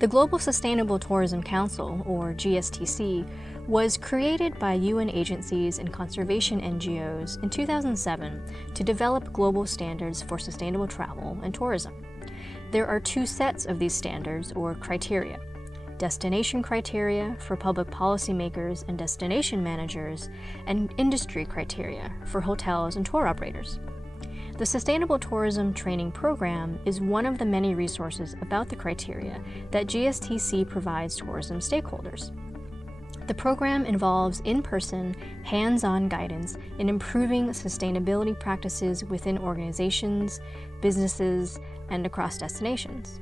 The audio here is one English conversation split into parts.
The Global Sustainable Tourism Council, or GSTC, was created by UN agencies and conservation NGOs in 2007 to develop global standards for sustainable travel and tourism. There are two sets of these standards, or criteria: destination criteria for public policymakers and destination managers, and industry criteria for hotels and tour operators. The Sustainable Tourism Training Program is one of the many resources about the criteria that GSTC provides tourism stakeholders. The program involves in-person, hands-on guidance in improving sustainability practices within organizations, businesses, and across destinations.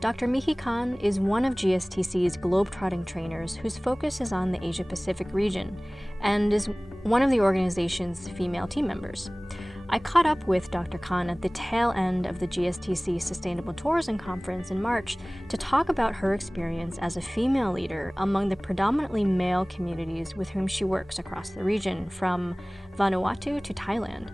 Dr. Mihee Kang is one of GSTC's globetrotting trainers whose focus is on the Asia-Pacific region and is one of the organization's female team members. I caught up with Dr. Khan at the tail end of the GSTC Sustainable Tourism Conference in March to talk about her experience as a female leader among the predominantly male communities with whom she works across the region, from Vanuatu to Thailand.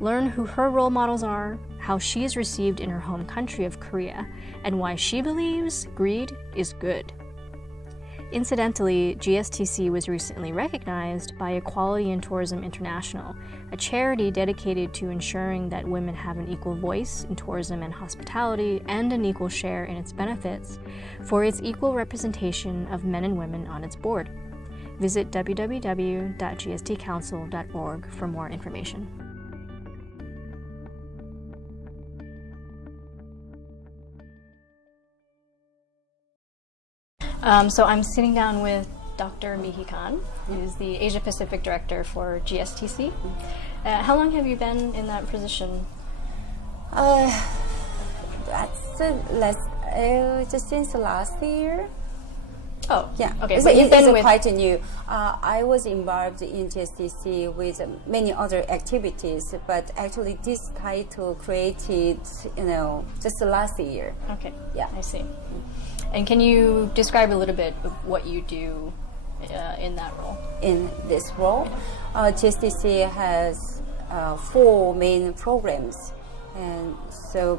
Learn who her role models are, how she is received in her home country of Korea, and why she believes greed is good. Incidentally, GSTC was recently recognized by Equality in Tourism International, a charity dedicated to ensuring that women have an equal voice in tourism and hospitality and an equal share in its benefits, for its equal representation of men and women on its board. Visit www.gstcouncil.org for more information. So I'm sitting down with Dr. Mihee Kang, who's the Asia Pacific Director for GSTC. How long have you been in that position? Just since last year. Oh, yeah. Okay, so but you've been it's quite new. I was involved in GSTC with many other activities, but actually this title created, just last year. Okay. Yeah. I see. And can you describe a little bit of what you do in that role? In this role, GSTC has 4 main programs, and so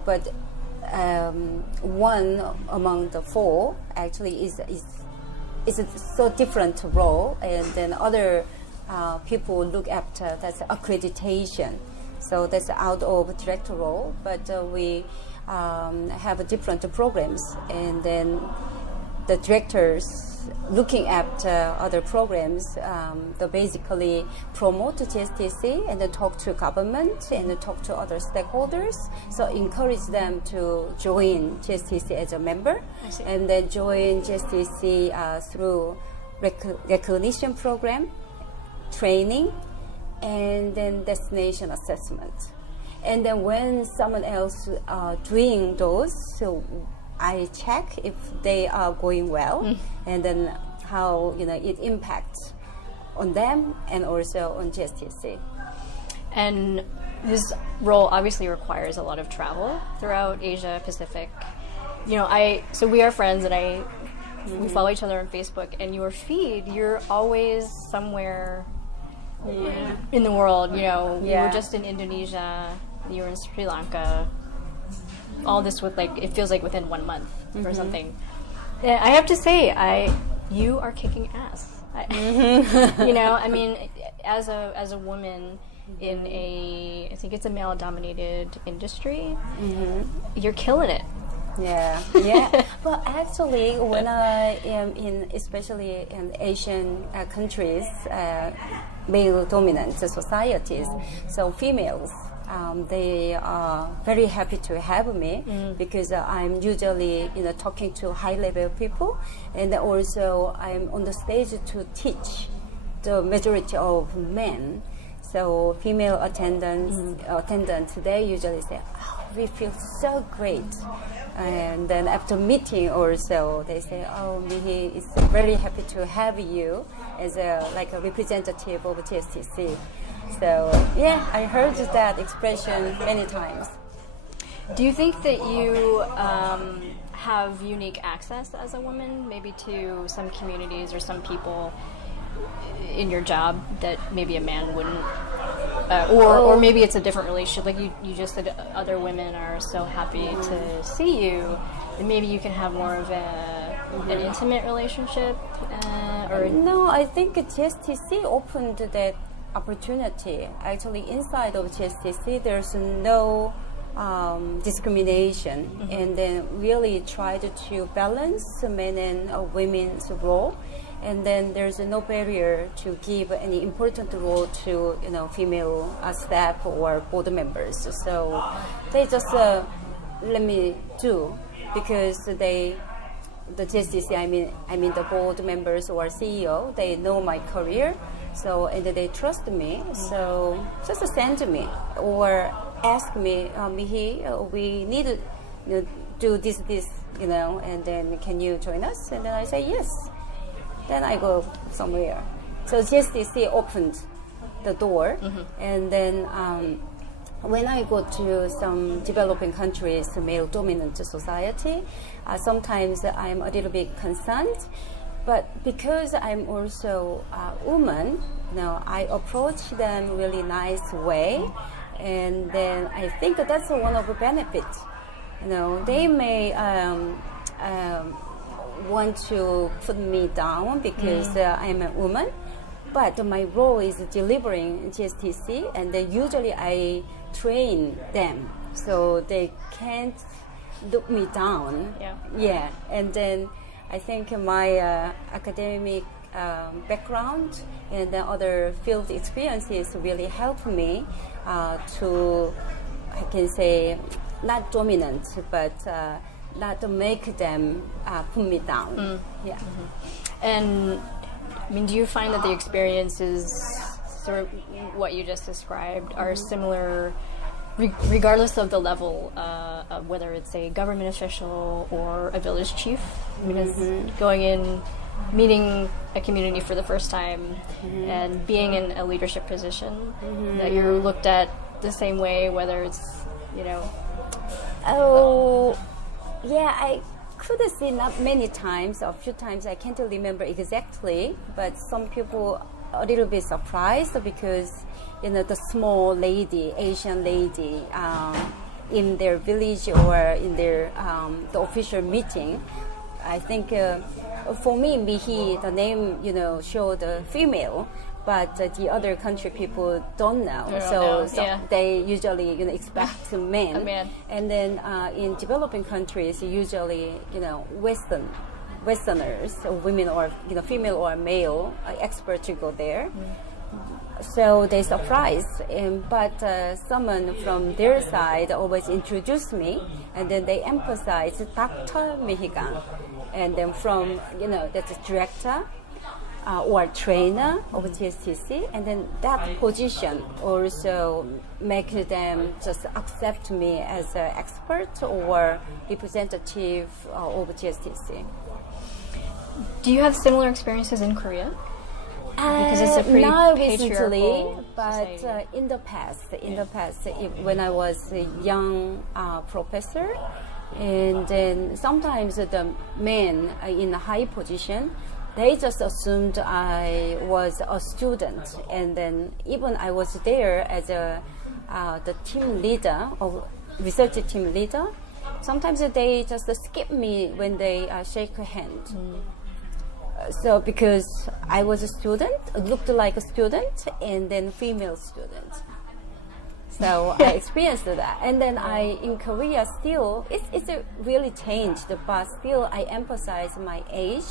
one among the 4 actually is a so different role, and then other people look after that's accreditation. So that's out of director role, but we have different programs, and then the directors looking at other programs, they basically promote GSTC and then talk to government and then talk to other stakeholders. So encourage them to join GSTC as a member, and then join GSTC through recognition program, training, and then destination assessment. And then when someone else doing those, so I check if they are going well, and then how it impacts on them and also on GSTC. And this role obviously requires a lot of travel throughout Asia Pacific. So we are friends, and we follow each other on Facebook. And your feed, you're always somewhere in the world. You were just in Indonesia. You were in Sri Lanka. All this with it feels like within 1 month or something. I have to say, you are kicking ass. I mean, as a woman in I think it's a male-dominated industry, you're killing it. Yeah. Well, actually, when I am especially in Asian countries, male-dominant societies, so females, they are very happy to have me because I'm usually talking to high-level people, and also I'm on the stage to teach the majority of men. So female attendants, they usually say, "Oh, we feel so great." And then after meeting also, they say, "Oh, Mihee is very happy to have you as a representative of GSTC." So yeah, I heard that expression many times. Do you think that you have unique access as a woman, maybe to some communities or some people in your job that maybe a man wouldn't or maybe it's a different relationship. Like you just said, other women are so happy to see you, and maybe you can have more of an intimate relationship. Or no, I think GSTC opened that opportunity. Actually, inside of GSTC, there's no discrimination, and then really tried to balance men and women's role. And then there's no barrier to give any important role to female staff or board members. So they just let me do, because the GSTC, I mean the board members or CEO, they know my career, so and they trust me. So just send me or ask me, Mihee, we need to do this, and then can you join us? And then I say yes. Then I go somewhere. So GSTC opened the door, and then when I go to some developing countries, male-dominant society, sometimes I'm a little bit concerned. But because I'm also a woman, I approach them really nice way, and then I think that's one of the benefits. They may want to put me down because I'm a woman, but my role is delivering GSTC, and then usually I train them so they can't look me down. Yeah. And then I think my academic background and the other field experiences really help me to, I can say, not dominant, but not to make them put me down. Yeah. And do you find that the experiences, sort of what you just described, are similar regardless of the level, of whether it's a government official or a village chief? Because going in, meeting a community for the first time, and being in a leadership position, that you're looked at the same way, whether it's, Yeah, I could see not many times, a few times, I can't remember exactly, but some people a little bit surprised because, the small lady, Asian lady, in their village or in their the official meeting, I think for me, Mihee, the name, showed female, but the other country people don't know. So they usually, expect men. A man. And then in developing countries, usually, Westerners, women or female or male expert to go there. So they surprised, but someone from their side always introduced me, and then they emphasize Dr. Mihee Kang, and then from that's director or trainer of GSTC, and then that position also makes them just accept me as an expert or representative of GSTC. Do you have similar experiences in Korea? Because it's a pretty not patriarchal recently, but society. in the past, when I was a young professor, and then sometimes the men in a high position, they just assumed I was a student, and then even I was there as the team leader or research team leader. Sometimes they just skip me when they shake a hand. So because I was a student, looked like a student, and then female student. So I experienced that. And then in Korea still, it's really changed, but still I emphasize my age.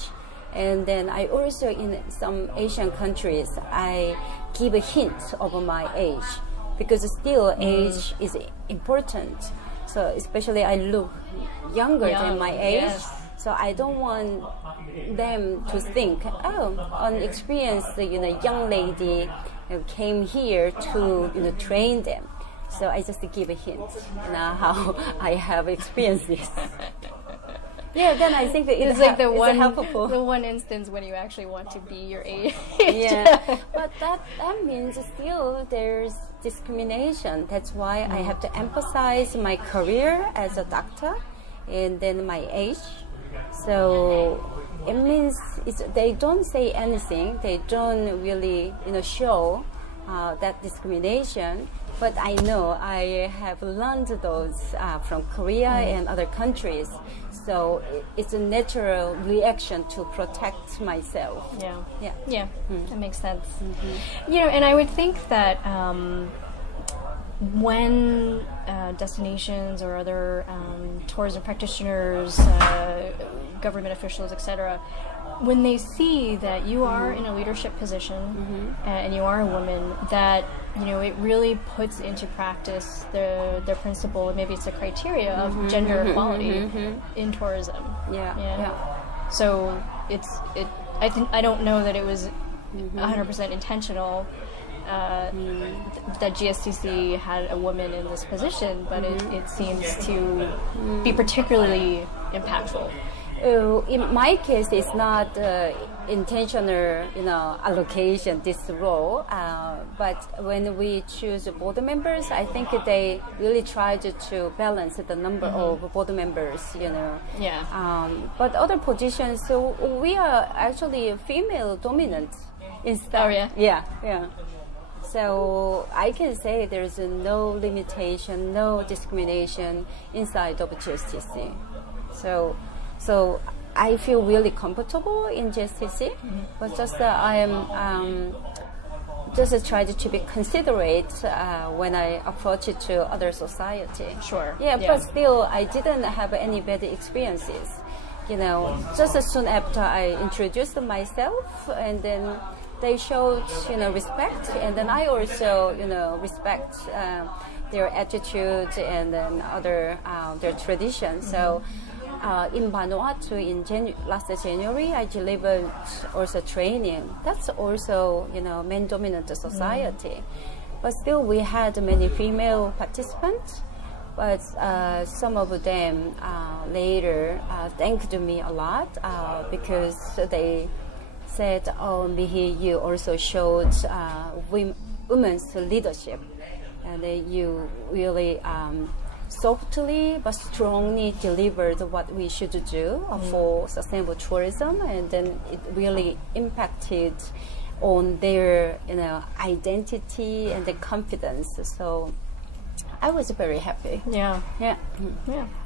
And then I also, in some Asian countries, I give a hint of my age, because still age is important. So especially I look younger than my age. Yes. So I don't want them to think, unexperienced, young lady came here to, train them. So I just give a hint how I have experienced this. Yeah, then I think It's like the helpful. one instance when you actually want to be your age. Yeah, but that means still there's discrimination. That's why I have to emphasize my career as a doctor and then my age. So it means they don't say anything. They don't really, show that discrimination. But I know I have learned those from Korea and other countries. So it's a natural reaction to protect myself. Yeah. That makes sense. You know, and I would think that when destinations or other tourism practitioners, government officials, etc., when they see that you are in a leadership position and you are a woman, that, you know, it really puts into practice the principle, and maybe it's a criteria of gender equality in tourism. So I don't know that it was 100% intentional that GSTC had a woman in this position, but it seems to be particularly impactful. In my case, it's not intentional, allocation this role. But when we choose board members, I think they really tried to balance the number of board members. But other positions, so we are actually female dominant in staff. Oh yeah. Yeah. So I can say there's no limitation, no discrimination inside of GSTC. So I feel really comfortable in GSTC, but just I am just tried to be considerate when I approach it to other society. Sure. Yeah, but still I didn't have any bad experiences. Just as soon after I introduced myself, and then they showed respect, and then I also respect their attitude and then other their traditions. So. In Vanuatu last January, I delivered also training. That's also, men-dominant society. But still, we had many female participants. But some of them later thanked me a lot because they said, "Oh, Mihee, you also showed women's leadership, and you really." Softly but strongly delivered what we should do for sustainable tourism, and then it really impacted on their identity and the confidence. So I was very happy. Yeah.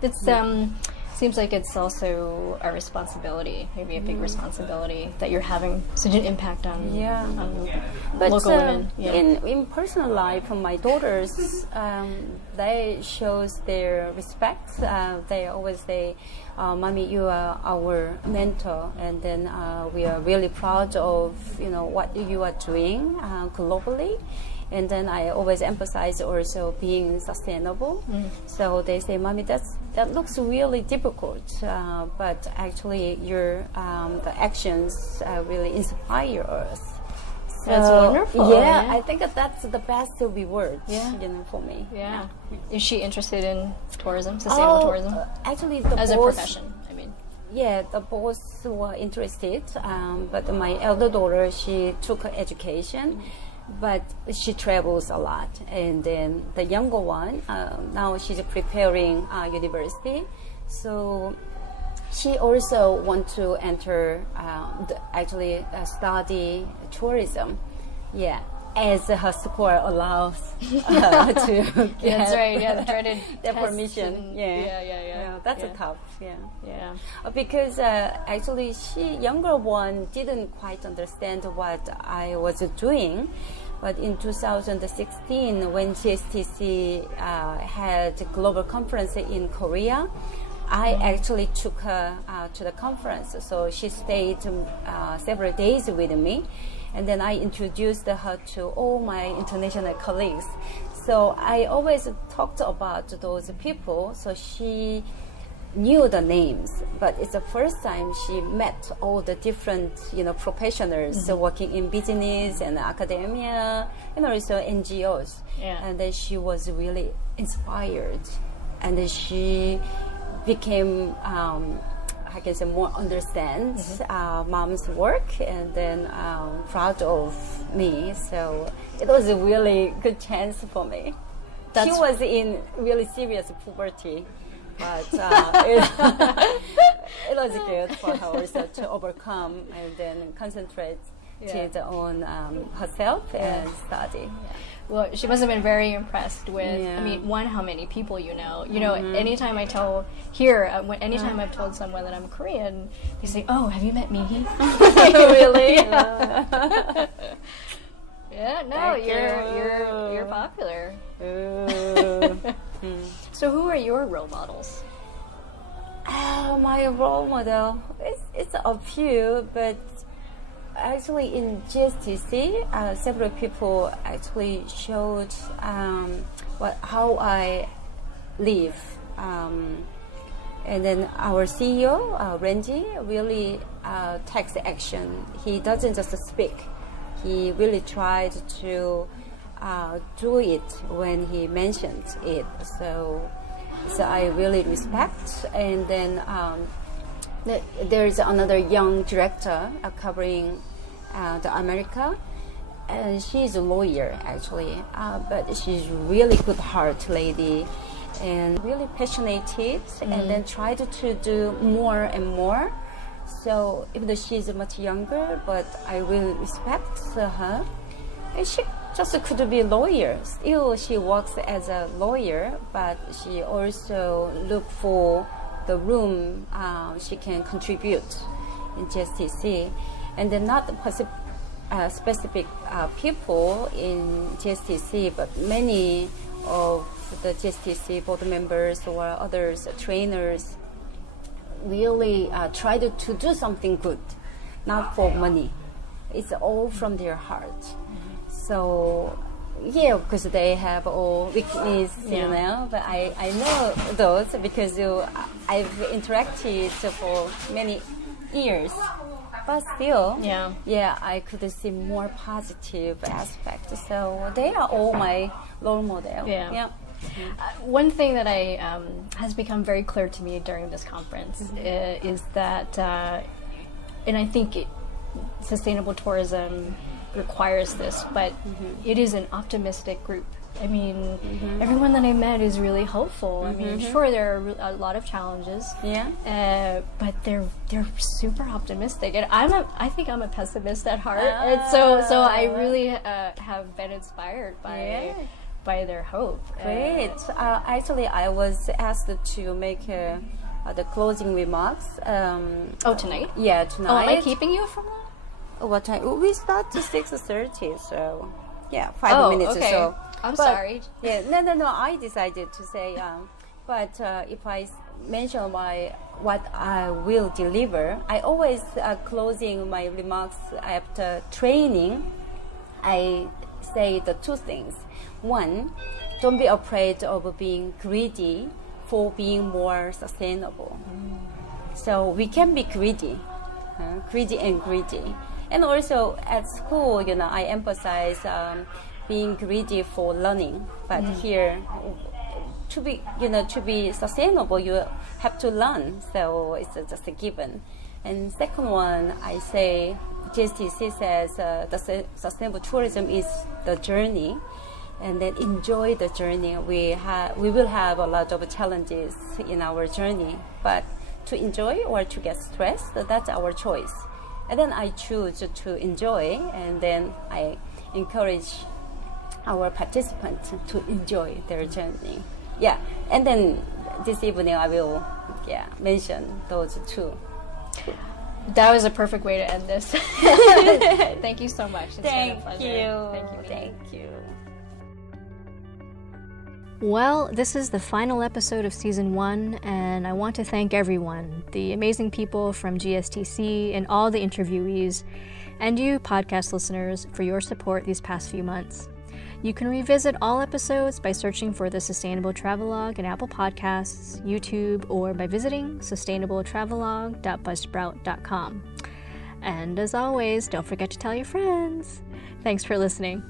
It's seems like it's also a responsibility, maybe a big responsibility, that you're having such an impact on local women. In personal life, my daughters, they shows their respect. They always say, "Mommy, you are our mentor," and then we are really proud of what you are doing globally. And then I always emphasize also being sustainable. So they say, "Mommy, that looks really difficult, but actually your the actions really inspire us." So, that's wonderful. Yeah, I think that's the best reward, for me. Yeah. Is she interested in tourism, sustainable tourism? Actually, as a profession, I mean. Yeah, the both were interested, but my elder daughter, she took her education. But she travels a lot, and then the younger one, now she's preparing university, so she also wants to enter study tourism. Yeah, as her score allows to get that's right. Yeah, try to the permission. Yeah, that's a tough. Because actually, younger one didn't quite understand what I was doing. But in 2016, when GSTC had a global conference in Korea, I actually took her to the conference. So she stayed several days with me. And then I introduced her to all my international colleagues. So I always talked about those people. So she knew the names, but it's the first time she met all the different, professionals working in business and academia, and also NGOs. And then she was really inspired, and then she became, I can say, more understands mom's work, and then proud of me. So it was a really good chance for me. She was in really serious puberty. But it was good for her also to overcome and then concentrate on herself and study. Well, she must have been very impressed with, I mean, one, how many people you know. You know, anytime I tell, anytime I've told someone that I'm Korean, they say, oh, have you met Mihee? Really? Yeah, no, you're popular. So who are your role models? My role model, it's a few, but actually in GSTC, several people actually showed how I live. And then our CEO, Renji, really takes action. He doesn't just speak. He really tried to do it when he mentioned it. So I really respect. And then there's another young director covering the America. And she's a lawyer actually, but she's really good heart lady and really passionate, and then tried to do more and more. So even though she's much younger, but I really respect her. And she just could be a lawyer. Still, she works as a lawyer, but she also look for the room she can contribute in GSTC. And then not specific people in GSTC, but many of the GSTC board members or others, trainers, really try to do something good, not for money. It's all from their heart. So, yeah, because they have all weakness, you know, but I know those because I've interacted for many years. But still, I could see more positive aspects. So they are all my role model. One thing that has become very clear to me during this conference is that, and I think sustainable tourism requires this, but it is an optimistic group. I mean, everyone that I met is really hopeful. I mean, sure, there are a lot of challenges, but they're super optimistic. And I think I'm a pessimist at heart, and so I really have been inspired by their hope. Great. Actually, I was asked to make the closing remarks. Tonight? Yeah, tonight. Oh, am I keeping you from that? What time? We start to 6:30, so 5 minutes okay. or so. I'm sorry. Yeah, no. I decided to say, but if I mention what I will deliver, I always closing my remarks after training. I say the two things. One, don't be afraid of being greedy for being more sustainable. So we can be greedy. And also at school, I emphasize being greedy for learning. But here, to be sustainable, you have to learn. So it's just a given. And second one, I say, GSTC says the sustainable tourism is the journey. And then enjoy the journey. We will have a lot of challenges in our journey, but to enjoy or to get stressed, that's our choice. And then I choose to enjoy, and then I encourage our participants to enjoy their journey. Yeah, and then this evening I will mention those two. That was a perfect way to end this. Thank you so much. It's been a pleasure. Thank you. Well, this is the final episode of Season 1, and I want to thank everyone, the amazing people from GSTC and all the interviewees, and you, podcast listeners, for your support these past few months. You can revisit all episodes by searching for the Sustainable Travelogue in Apple Podcasts, YouTube, or by visiting sustainabletravelogue.buzzsprout.com. And as always, don't forget to tell your friends. Thanks for listening.